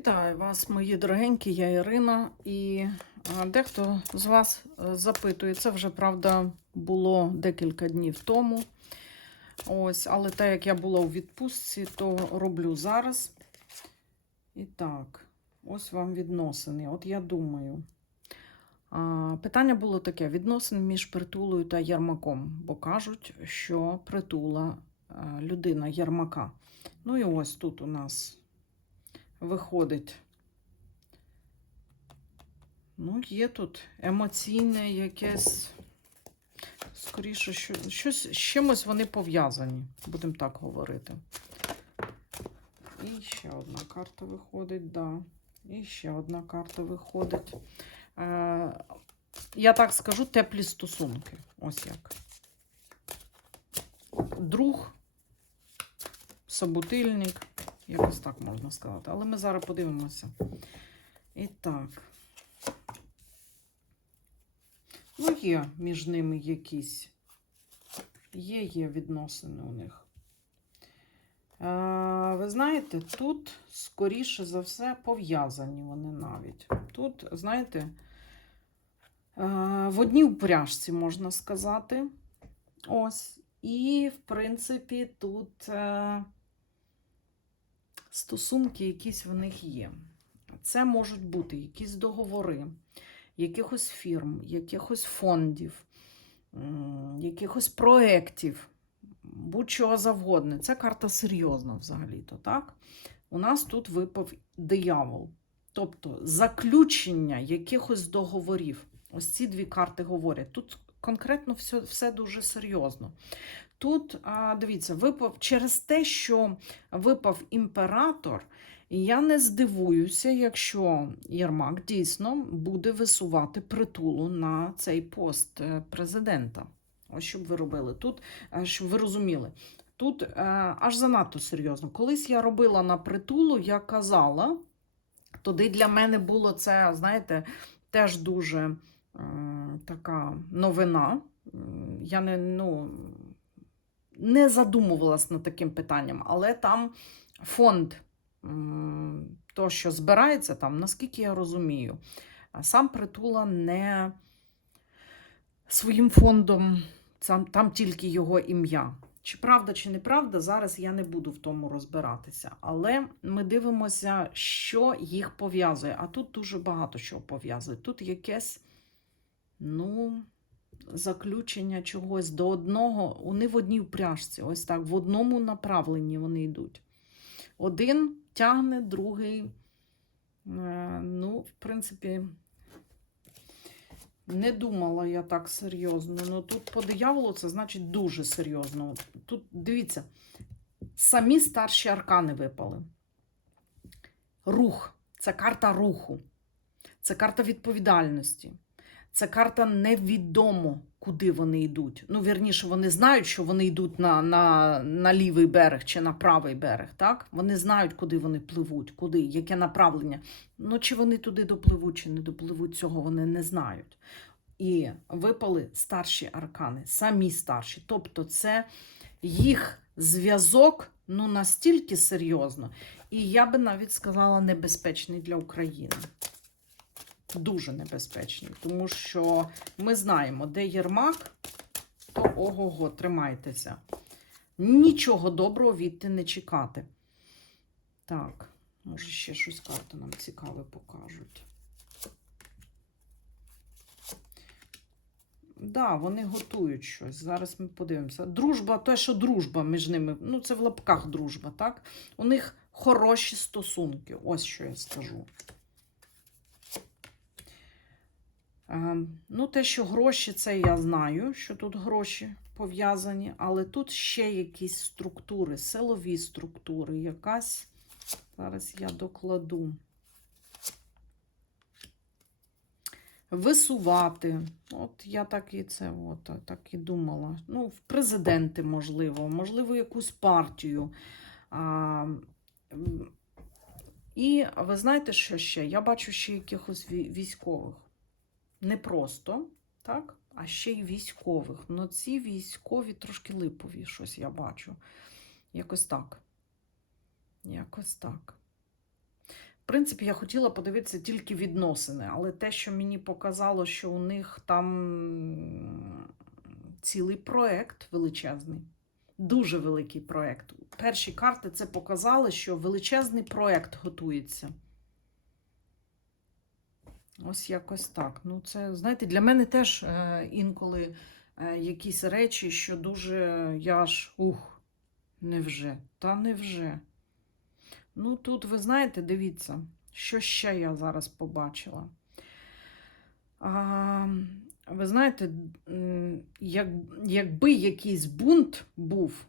Вітаю вас, мої дорогенькі, я Ірина. І дехто з вас е, запитує, це вже правда було декілька днів тому. Ось, але так як я була у відпустці, то роблю зараз. І так, ось вам відносини. От я думаю. Питання було таке: відносини між притулою та Єрмаком, бо кажуть, що притула людина Єрмака. Ну і ось тут у нас виходить. Ну, є тут емоційне якесь, скоріше, що, щось з чимось вони пов'язані, будемо так говорити. І ще одна карта виходить, да. І ще одна карта виходить. Е, я так скажу, теплі стосунки. Ось як. Друг, собутильник, Якось так можна сказати. Але ми зараз подивимося. І так. Ну, є між ними якісь. Є, є відносини у них. Е, ви знаєте, тут, скоріше за все, пов'язані вони навіть. Тут, знаєте, е, в одній упряжці, можна сказати. Ось. І, в принципі, тут. Е, стосунки якісь в них є. Це можуть бути якісь договори, якихось фірм, якихось фондів, якихось проєктів, будь-чого завгодне. Це карта серйозна взагалі-то, так? У нас тут випав диявол. Тобто заключення якихось договорів. Ось ці дві карти говорять. Тут конкретно все, все дуже серйозно. Тут, дивіться, випав через те, що випав імператор, я не здивуюся, якщо Єрмак дійсно буде висувати притулу на цей пост е, президента. Ось щоб ви робили. Тут, е, щоб ви розуміли, тут е, аж занадто серйозно. Колись я робила на притулу, я казала, туди для мене було це, знаєте, теж дуже така новина. Я не, ну, не задумувалась над таким питанням, але там фонд, то, що збирається там, наскільки я розумію, сам притула не своїм фондом, там, там тільки його ім'я. Чи правда, чи неправда, зараз я не буду в тому розбиратися. Але ми дивимося, що їх пов'язує. А тут дуже багато чого пов'язує. Тут якесь, ну заключення чогось до одного, вони в одній впряжці. Ось так, в одному направленні вони йдуть. Один тягне, другий, е, ну, в принципі, не думала я так серйозно. Ну тут по дияволу це значить дуже серйозно. Тут, дивіться, самі старші аркани випали. Рух це карта руху, це карта відповідальності. Це карта невідомо, куди вони йдуть. Ну, вірніше, вони знають, що вони йдуть на на, на лівий берег чи на правий берег. так? Вони знають, куди вони пливуть, куди, яке направлення. Ну, чи вони туди допливуть, чи не допливуть, цього вони не знають. І випали старші аркани, самі старші. Тобто, це їх зв'язок ну, настільки серйозно, і я би навіть сказала, небезпечний для України дуже небезпечні, тому що ми знаємо, де Єрмак, то ого-го, тримайтеся. Нічого доброго відти не чекати. Так, може, ще щось карти нам цікаве покажуть. Да, вони готують щось. Зараз ми подивимося. Дружба, те, що дружба між ними, ну це в лапках дружба, так? У них хороші стосунки. Ось що я скажу. Ну, те, що гроші, це я знаю, що тут гроші пов'язані, але тут ще якісь структури, силові структури, якась. Зараз я докладу. Висувати. От я так і це от, так і думала. Ну, в президенти, можливо, можливо, якусь партію. А, І ви знаєте, що ще? Я бачу ще якихось військових не просто, так? А ще й військових. Ну, ці військові трошки липові, щось я бачу. Якось так. Якось так. В принципі, я хотіла подивитися тільки відносини, але те, що мені показало, що у них там цілий проект величезний, дуже великий проект. Перші карти це показали, що величезний проект готується. Ось якось так. Ну, це, знаєте, для мене теж е, інколи е, якісь речі, що дуже я аж ух, невже, та невже. Ну, тут, ви знаєте, дивіться, що ще я зараз побачила. А, ви знаєте, як, якби якийсь бунт був,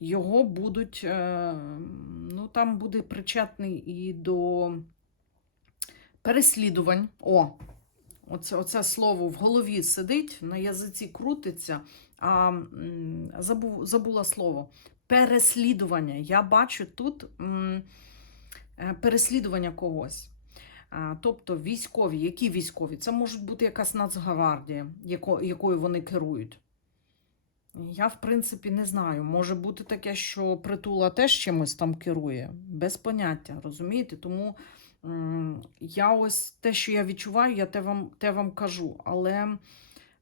його будуть, е, ну, там буде причетний і до переслідувань. О, оце, оце слово в голові сидить, на язиці крутиться, а забув, забула слово. Переслідування. Я бачу тут м, е, переслідування когось. Тобто військові, які військові? Це може бути якась нацгвардія, яко, якою вони керують. Я, в принципі, не знаю. Може бути таке, що притула теж чимось там керує, без поняття, розумієте? Тому я ось те, що я відчуваю, я те вам, те вам кажу. Але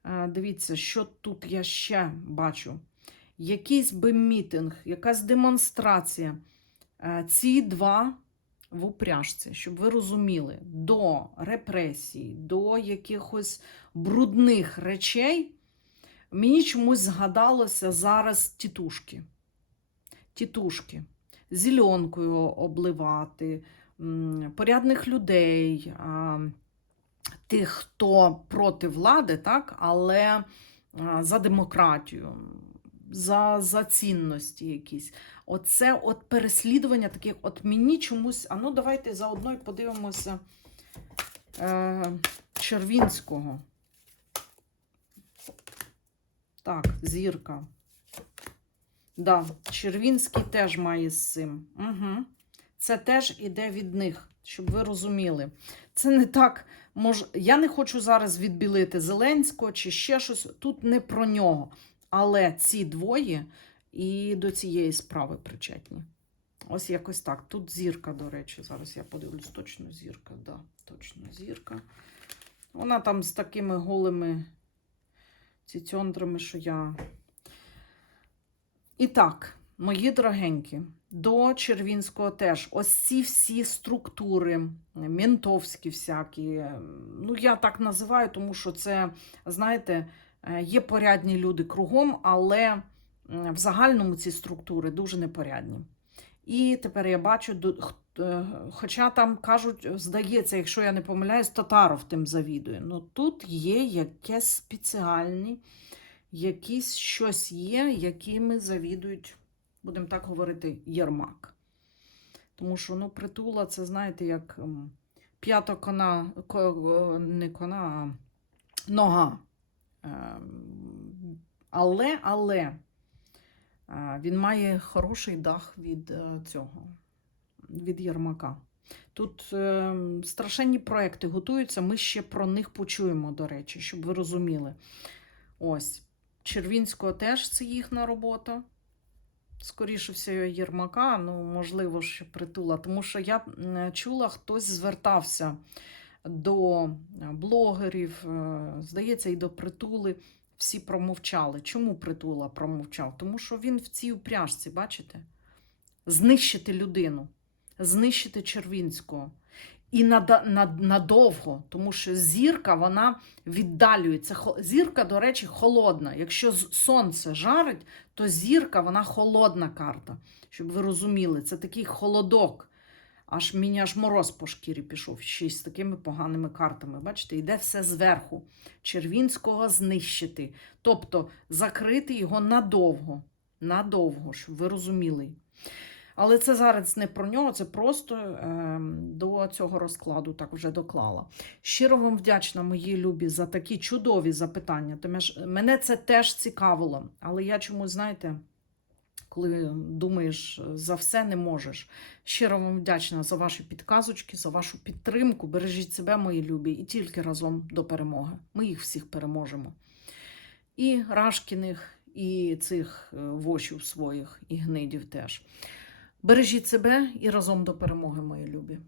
е, дивіться, що тут я ще бачу. Якийсь би мітинг, якась демонстрація. Е, Ці два в упряжці, щоб ви розуміли, до репресій, до якихось брудних речей, мені чомусь згадалося зараз тітушки. Тітушки. Зеленкою обливати, порядних людей, тих, хто проти влади, так, але за демократію, за, за цінності якісь. Оце от переслідування таких, от мені чомусь. А ну давайте заодно й подивимося е, Червінського. Так, зірка. Да, Червінський теж має з цим. Угу. Це теж іде від них, щоб ви розуміли. Це не так. Мож... Я не хочу зараз відбілити Зеленського чи ще щось. Тут не про нього. Але ці двоє і до цієї справи причетні. Ось якось так. Тут зірка, до речі, зараз я подивлюсь, точно зірка. Да, точно зірка. Вона там з такими голими ціцьондрами, що я. І так, мої дорогенькі, до Червінського теж. Ось ці всі структури, ментовські всякі. Ну, я так називаю, тому що це, знаєте, е, є порядні люди кругом, але в загальному ці структури дуже непорядні. І тепер я бачу, е, хоча там кажуть, здається, якщо я не помиляюсь, Татаров тим завідує. Ну тут є якесь спеціальні, якісь щось є, якими завідують, будемо так говорити, Єрмак. Тому що ну, притула, це знаєте, як ем, п'ята кона, не кона, а нога. Ем, Але, але. Він має хороший дах від е, цього, від Єрмака. Тут е, страшенні проекти готуються, ми ще про них почуємо, до речі, щоб ви розуміли. Ось, Червінського теж це їхня робота. Скоріше всього, Єрмака, ну, можливо, ще притула. Тому що я чула, хтось звертався до е, блогерів, е, здається, і до притули всі промовчали. Чому притула промовчав? Тому що він в цій упряжці, бачите? Знищити людину, знищити Червінського. І надовго, тому що зірка вона віддалюється. Зірка, до речі, холодна. Якщо сонце жарить, то зірка вона холодна карта. Щоб ви розуміли, це такий холодок. Аж мені аж мороз по шкірі пішов ще з такими поганими картами. Бачите, йде все зверху. Червінського знищити. Тобто закрити його надовго. Надовго, щоб ви розуміли. Але це зараз не про нього, це просто ем, до цього розкладу так вже доклала. Щиро вам вдячна, мої любі, за такі чудові запитання. Тому мене це теж цікавило. Але я чомусь, знаєте, коли думаєш за все не можеш. Щиро вам вдячна за ваші підказочки, за вашу підтримку. Бережіть себе, мої любі, і тільки разом до перемоги. Ми їх всіх переможемо. І Рашкіних, і цих е, вошів своїх, і гнидів теж. Бережіть себе і разом до перемоги, мої любі.